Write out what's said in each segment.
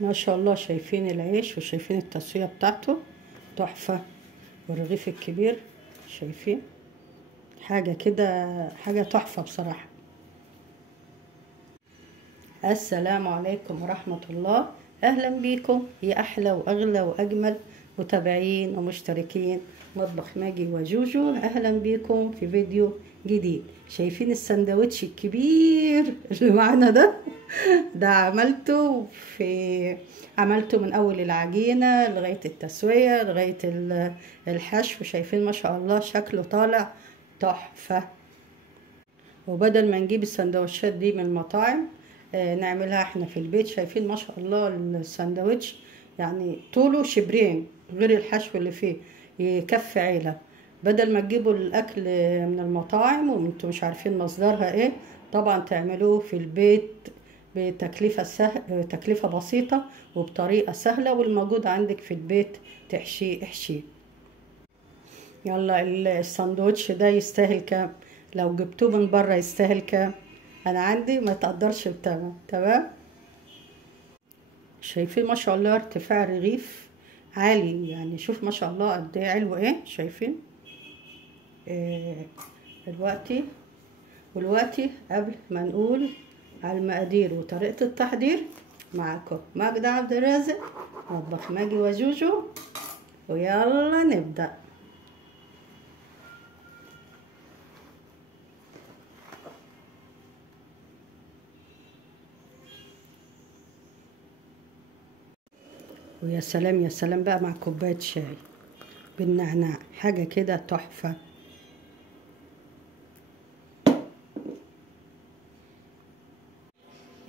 ما شاء الله، شايفين العيش وشايفين التسوية بتاعته تحفة. والرغيف الكبير شايفين حاجة كده، حاجة تحفة بصراحة. السلام عليكم ورحمة الله. أهلا بيكم يا أحلى وأغلى وأجمل متابعين ومشتركين مطبخ ماجي وجوجو. أهلا بيكم في فيديو جديد. شايفين السندوتش الكبير اللي معانا ده عملته من أول العجينة لغاية التسوية لغاية الحشو. شايفين ما شاء الله شكله طالع تحفة. وبدل ما نجيب السندوتشات دي من المطاعم نعملها احنا في البيت. شايفين ما شاء الله السندوتش يعني طوله شبرين غير الحشو اللي فيه يكفي عيلة. بدل ما تجيبوا الاكل من المطاعم وانتم مش عارفين مصدرها ايه، طبعا تعملوه في البيت تكلفة بسيطة وبطريقة سهلة، والموجود عندك في البيت تحشيه احشيه. يلا الساندوتش ده يستاهل كام؟ لو جبتوه من بره يستاهل كام؟ انا عندي ما تقدرش بتمن. تمام. شايفين ما شاء الله ارتفاع الرغيف عالي، يعني شوف ما شاء الله قد ايه علو ايه. شايفين دلوقتي قبل ما نقول على المقادير وطريقة التحضير، معاكم ماجدة عبد الرازق مطبخ ماجي وجوجو، ويلا نبدأ. ويا سلام يا سلام بقى مع كوباية شاي بالنعناع، حاجة كده تحفة.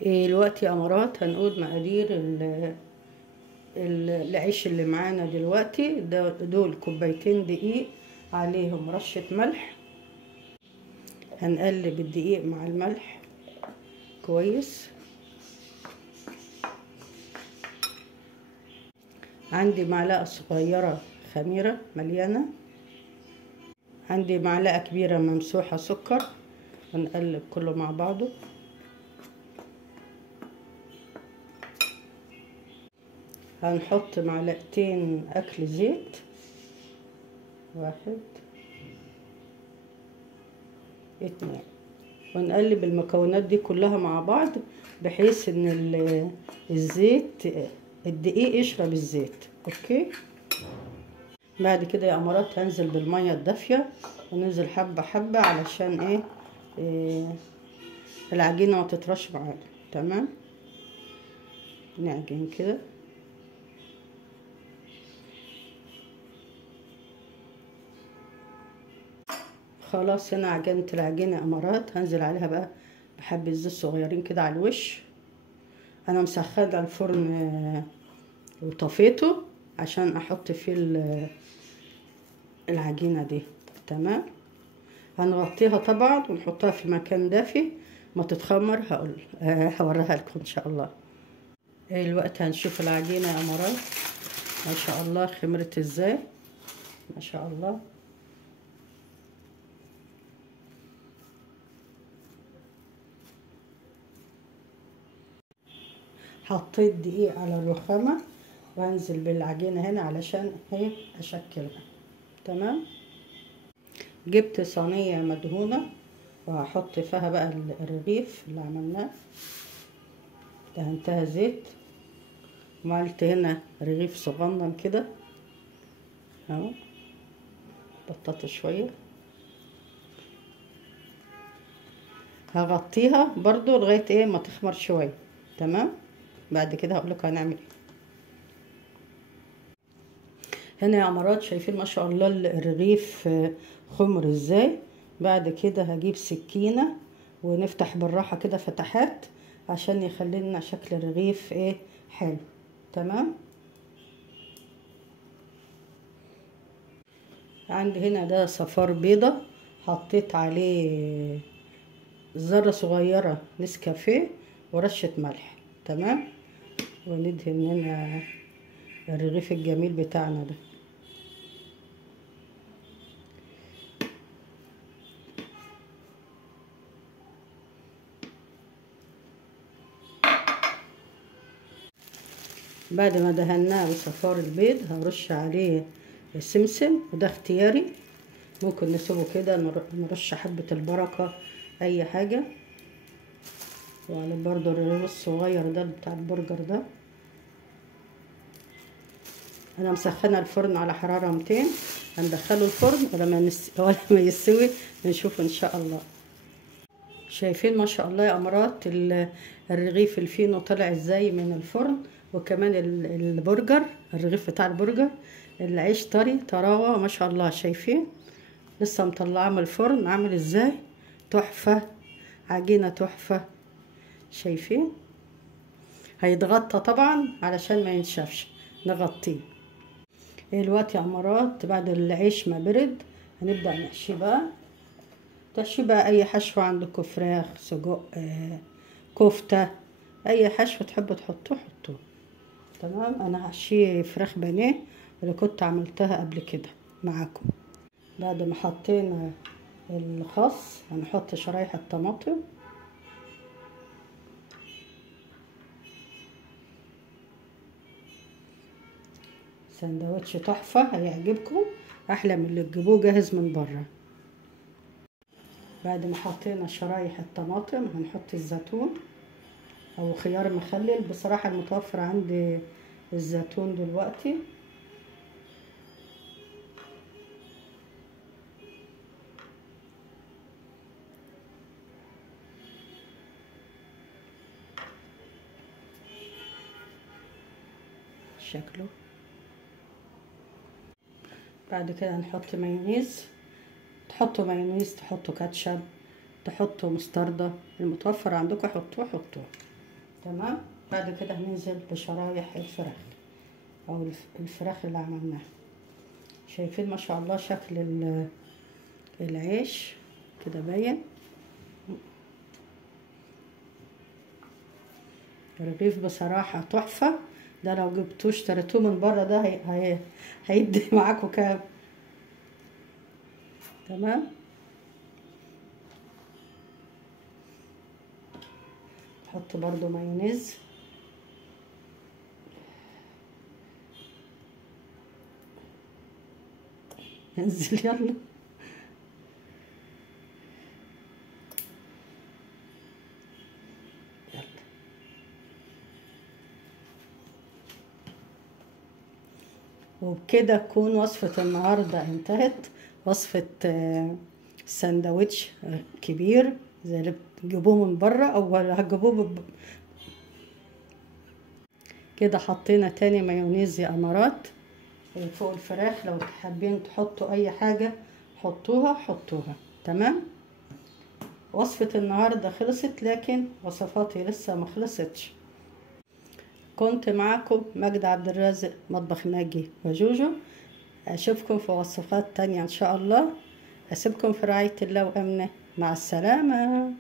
دلوقتي يا أمارات هنقول مقادير العيش اللي معانا دلوقتي. دول كوبايتين دقيق عليهم رشة ملح. هنقلب الدقيق مع الملح كويس. عندي معلقة صغيرة خميرة مليانة. عندي معلقة كبيرة ممسوحة سكر. هنقلب كله مع بعضه. هنحط معلقتين أكل زيت، 1 2، ونقلب المكونات دي كلها مع بعض بحيث ان الدقيق يشرب الزيت. اوكي. بعد كده يا امارات هنزل بالميه الدافيه وننزل حبه حبه علشان العجينه ما تطرش معانا. تمام. نعجن كده. خلاص هنا عجنت العجينه يا امارات. هنزل عليها بقى بحبه زيت صغيرين كده على الوش. انا مسخنه الفرن وطفيته عشان احط فيه العجينه دي. تمام. هنغطيها طبعا ونحطها في مكان دافي ما تتخمر. هوريها لكم ان شاء الله. الوقت هنشوف العجينه يا امارات ما شاء الله خمرت ازاي. ما شاء الله. حطيت دقيق على الرخامه وهنزل بالعجينه هنا علشان اشكلها. تمام. جبت صينيه مدهونه وهحط فيها بقى الرغيف اللي عملناه. دهنتها زيت وعملت هنا رغيف صغنن كده اهو. بططت شويه. هغطيها برضو لغايه ما تخمر شويه. تمام. بعد كده هقول لكم هنعمل ايه. هنا يا امارات شايفين ما شاء الله الرغيف خمر ازاي. بعد كده هجيب سكينه ونفتح بالراحه كده فتحات عشان يخلي لنا شكل الرغيف حلو. تمام. عندي هنا ده صفار بيضه حطيت عليه ذره صغيره نسكافيه ورشه ملح. تمام. وندهن هنا الرغيف الجميل بتاعنا ده. بعد ما دهناه بصفار البيض هرش عليه السمسم، وده اختياري، ممكن نسيبه كده، نرش حبة البركة اي حاجة. وعلى برضو الرغيف الصغير ده بتاع البرجر ده. انا مسخنه الفرن على حراره 200، هندخله الفرن ولا ما يستوي نشوف ان شاء الله. شايفين ما شاء الله يا امارات الرغيف الفينو طلع ازاي من الفرن، وكمان البرجر، الرغيف بتاع البرجر العيش طري طراوه ما شاء الله. شايفين لسه مطلعه من الفرن عامل ازاي، تحفه، عجينه تحفه. شايفين هيتغطى طبعا علشان ما ينشفش، نغطيه. دلوقتي يا امارات بعد العيش ما برد هنبدا نحشي بقى. تحشي بقى اي حشوه عندكم، فراخ، سجق، كفته، اي حشوه تحبوا تحطوه حطوه. تمام. انا هحشيه فراخ بانيه اللي كنت عملتها قبل كده معاكم. بعد ما حطينا الخس هنحط شرايح الطماطم. سندوتش تحفه هيعجبكم، احلى من اللي تجيبوه جاهز من بره. بعد ما حطينا شرايح الطماطم هنحط الزيتون او خيار مخلل، بصراحه المتوفر عندي الزيتون دلوقتي. شكله. بعد كده هنحط مايونيز، تحطوا مايونيز، تحطوا كاتشب، تحطوا مستردة، المتوفر عندكم حطوه. تمام. بعد كده هننزل بشرايح الفراخ او الفراخ اللي عملناها. شايفين ما شاء الله شكل العيش كده باين. الرغيف بصراحة تحفة، ده لو جبتوه اشتريتوه من بره ده هيدي معاكم كام. تمام. حط برضو مايونيز. انزل يلا. وبكده تكون وصفة النهاردة انتهت. وصفة سندوتش كبير زي اللي بتجيبوه من بره او هتجيبوه كده. حطينا تاني مايونيز يا امارات فوق الفراخ، لو حابين تحطوا اي حاجة حطوها. تمام. وصفة النهاردة خلصت، لكن وصفاتي لسه ما خلصتش. كنت معاكم ماجدة عبد الرازق، مطبخ ماجي وجوجو. اشوفكم في وصفات تانية ان شاء الله. اسيبكم في رعاية الله وامنه. مع السلامة.